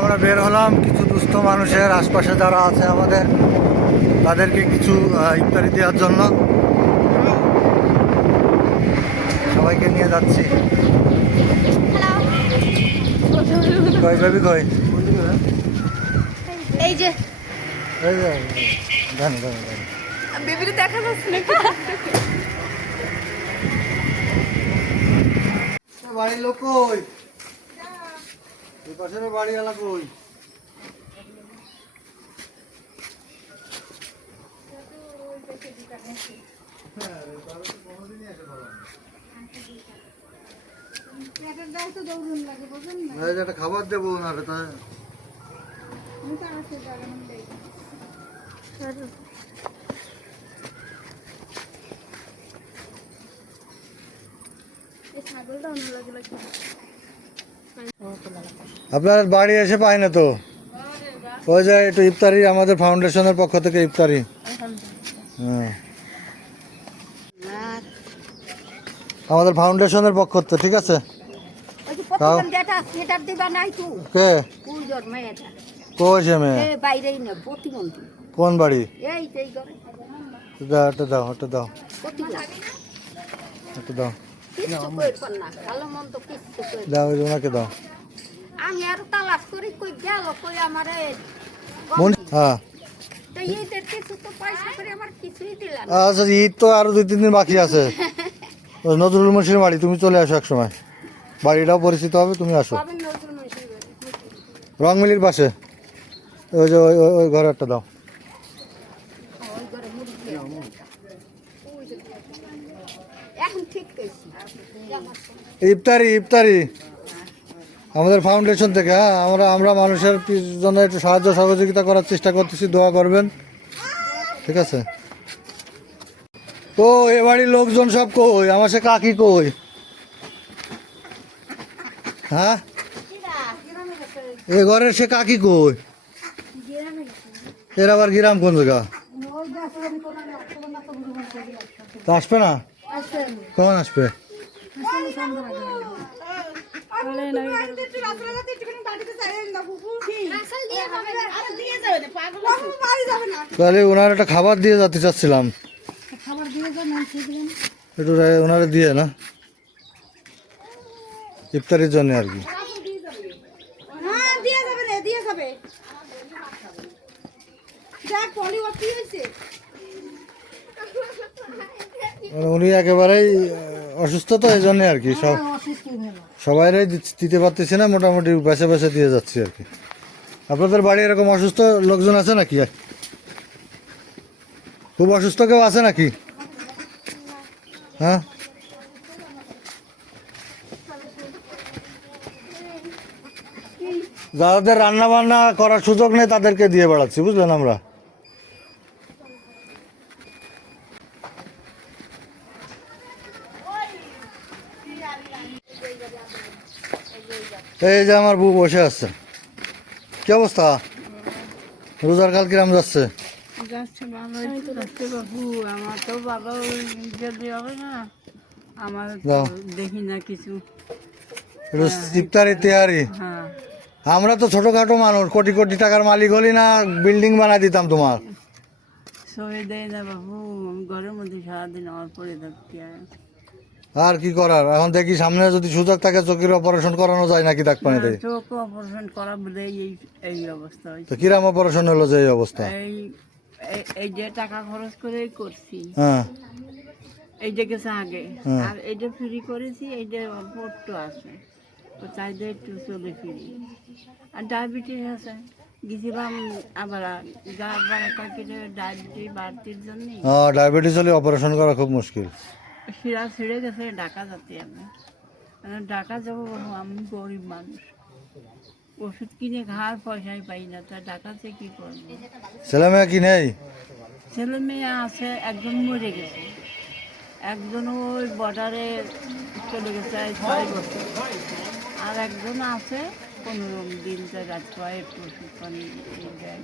আমরা বের হলাম কিছু দুস্থ মানুষের আশপাশে যারা আছে আমাদের তাদেরকে কিছু ইফতারি দেওয়ার জন্য সবাইকে নিয়ে যাচ্ছি। কই যাবি কই? এই যে এই যে জান জান জান বেবিরে দেখা যাচ্ছে না। বাড়ির লোক কই? এই পাশের বাড়িওয়ালা কই? একটা খাবার দেবো না তাই আপনার বাড়ি এসে পাই না তো ওই যে একটু ইফতারি আমাদের ফাউন্ডেশনের পক্ষ থেকে ইফতারি। হ্যাঁ আমাদের ফাউন্ডেশনের পক্ষ থেকে ঠিক আছে। কে কইছে মেয়ে? কোন বাড়ি? দাও ওটা দাও ওটা দাও ওটা দাও দাও ওনাকে দাও। আমি আর তালাশ করি কই গেল কই আমারে হ্যাঁ আচ্ছা ঈদ তো আরো 2-3 দিন বাকি আছে। নজরুল মসজিদের বাড়ি তুমি চলে আসো এক সময়, বাড়িটাও পরিচিত হবে, তুমি আসো। রংমিলির পাশে ওই যে ওই ঘরে একটা দাও। ইফতারি ইফতারি আমাদের ফাউন্ডেশন থেকে। হ্যাঁ আমরা মানুষের জন্য একটু সাহায্য সহযোগিতা করার চেষ্টা করতেছি, দোয়া করবেন ঠিক আছে। তো এ বাড়ির লোকজন সব কই? আমার সে কাকি কই? হ্যাঁ এ ঘরের সে কাকি কই? এর আবার গ্রাম কোন জায়গা? আসবে না? কখন আসবে? তাহলে ওনার একটা খাবার দিয়ে যেতে চাচ্ছিলাম, একটু ওনারা দিয়ে না ইফতারির জন্য আর কি। উনি একেবারেই অসুস্থ তো এই জন্য আর কি, সবাইরাই দিতে পারতেছি না, মোটামুটি বেছে বেছে দিয়ে যাচ্ছি আর কি। আপনাদের বাড়ি এরকম অসুস্থ লোকজন আছে নাকি? খুব অসুস্থ কেউ আছে নাকি? হ্যাঁ যাদের রান্না বান্না করার সুযোগ নেই তাদেরকে দিয়ে বেড়াচ্ছি বুঝলেন। আমরা এই যে আমার বউ বসে আছে। কি অবস্থা? রোজার কাল কিরাম যাচ্ছে? আমার তো বাবা জলদি হবে না, আমার দেখি না কিছু ইফতারি তেহারি। আমরা তো ছোটখাটো মানুষ, কোটি কোটি টাকার মালিক হলি না বিল্ডিং বানাই দিতাম তোমার। সবাই দেয় না বাবু, ঘরের মধ্যে সারাদিন আমার পড়ে থাকতে। আর কি করার, এখন দেখি সামনে যদি সুযোগ থাকে চোখের অপারেশন করানো যায় নাকি ডাক পানি দেয়। চোখ অপারেশন করা বলে এই অবস্থা হয়েছে। তো কিরাম অপারেশন হলো যে এই অবস্থা? এই যে টাকা খরচ করে করছি, হ্যাঁ এই যে গেছে আগে, আর এইটা ফ্রি করেছি, এইটা অল্প একটু আছে, তো চাইলে একটু চলে ফিরি। আর ডায়াবেটিস আছে, গেছিলাম আবার ডায়াবেটিস বাড়তির জন্য। ডায়াবেটিস হলে অপারেশন করা খুব মুশকিল। শিরা ছিঁড়ে গেছে, ঢাকা যাচ্ছি আমি, ঢাকা যাবো। আমি গরিব মানুষ, ওষুধ কিনে খাওয়ার পয়সাই পাই না, তা ঢাকাতে কি করবো? ছেলে মেয়ে কি নেই? ছেলে মেয়ে আছে, একজন মরে গেছে, একজন ওই বর্ডারে চলে গেছে 6 বছর, আর একজন আছে 15 দিন রাত পায় ওষুধ পানি দেয়।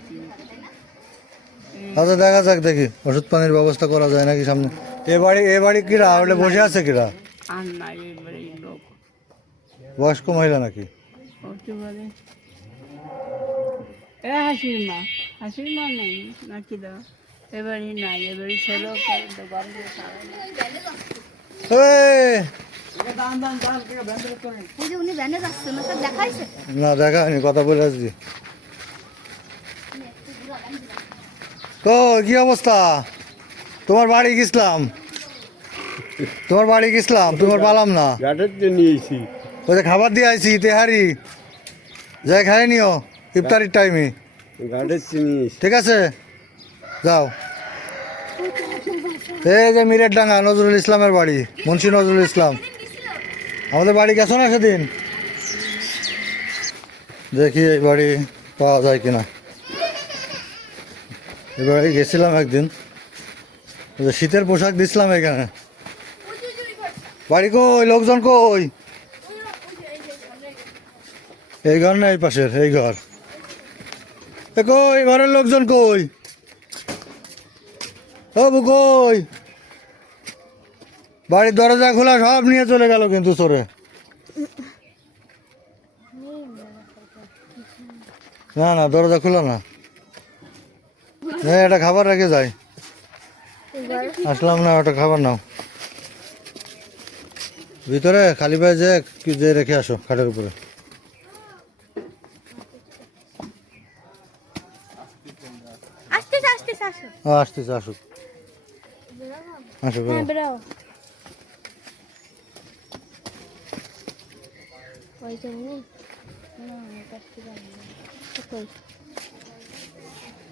আচ্ছা দেখা যাক, দেখি ওষুধ পানির ব্যবস্থা করা যায় নাকি সামনে। এ বাড়ি কিরা ওটা বসে আছে কিরা? আর নাই এবারে লোক বয়স্ক মহিলা নাকি? হতে পারে। এ হাসির মা নেই নাকি দাও এবারই নাই এবারই ছেলেও দোকান দিয়ে সারা এই, ওই যে উনি ভ্যানে যাচ্ছেন ওটা দেখাইছে না দেখা হয়নি, কথা বলে আসছি। তো কি অবস্থা? তোমার বাড়ি গেছিলাম, তোমার পালাম না। গাড়ির যে নিয়েছি ওই যে খাবার দিয়ে আইছি তেহারি, যাই খাই নিও ইফতারির টাইমে, গাড়ির যে নিয়েছি ঠিক আছে? যাও। এই যে মিরের ডাঙ্গা নজরুল ইসলামের বাড়ি, মুন্সি নজরুল ইসলাম। আমাদের বাড়ি গেছো না সেদিন? দেখি এই বাড়ি পাওয়া যায় কিনা। এই বাড়ি গেছিলাম একদিন, ওই যে শীতের পোশাক দিছিলাম এখানে। বাড়ি কই, লোকজন কই? এই ঘর না এই পাশের এই ঘর? এ কই ঘরের লোকজন কই? ও বউ কই? বাড়ির দরজা খোলা, সব নিয়ে চলে গেল কিন্তু সরে। না না দরজা খোলা না, এটা খাবার রেখে যাই। আসলাম না, ওটা খাবার নাও। ভিতরে খালি পায়ে যে রেখে আসো খাটের উপরে। আসতেছে আসতেছে আসো আসতেছে, আসুক আসো বেরো। বেরাও ওই জন্য না আসতে পারি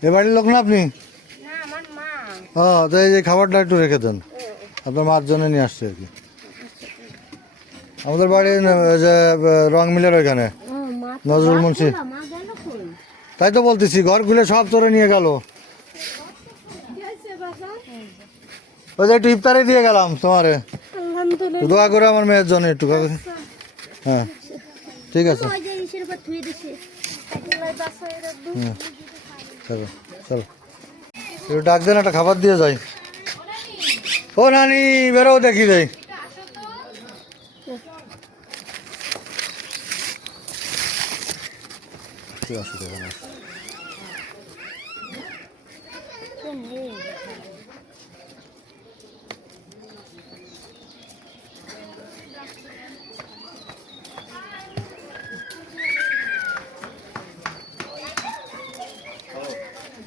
এ বাড়ির লোক না আপনি? না আমার মা তো এই যে খাবারটা একটু রেখে দেন, আপনার মার জন্য নিয়ে আসছে আর কি। আমাদের বাড়ি ওই যে রং মিলের ওইখানে নজরুল মুন্সি। মা গেল কই তাই তো বলতেছি, ঘর খুলে সব চোরে নিয়ে গেল। ওই যে একটু ইফতারি দিয়ে গেলাম তোমারে, আলহামদুলিল্লাহ দোয়া করে আমার মেয়ের জন্য একটু। হ্যাঁ ঠিক আছে, ওই যে ইসের উপর ধুয়ে দিছে একলাই বাসায় রাখবো হুম চলো চলো, একটু ডাক দেন, একটা খাবার দিয়ে যাই। ও নানি বেরো, দেখি যাই।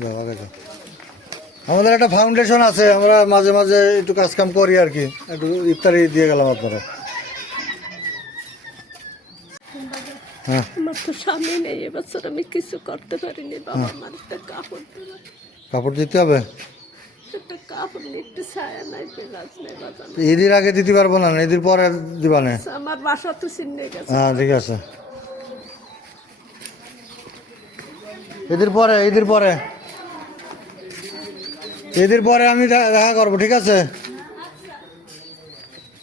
যাও, আগে যাও। আমাদের একটা ফাউন্ডেশন আছে, আমরা মাঝে মাঝে একটু কাজ কাম করি আর কি, একটু ইফতারি দিয়ে গেলাম আপনারা। হ্যাঁ আমার তো স্বামী নেই, এবছর আমি কিছু করতে পারিনি। বাবা আমার একটা কাপড় দিল, কাপড় দিতে হবে, একটা কাপড় নিয়ে একটু ছায়া নাই, পেঁয়াজ নাই, বাজার ঈদের আগে দিতে পারবো না, ঈদের পরে দিবা না? আমার বাসা তো চিনে গেছে। হ্যাঁ ঠিক আছে, ঈদের পরে আমি দেখা করবো, ঠিক আছে?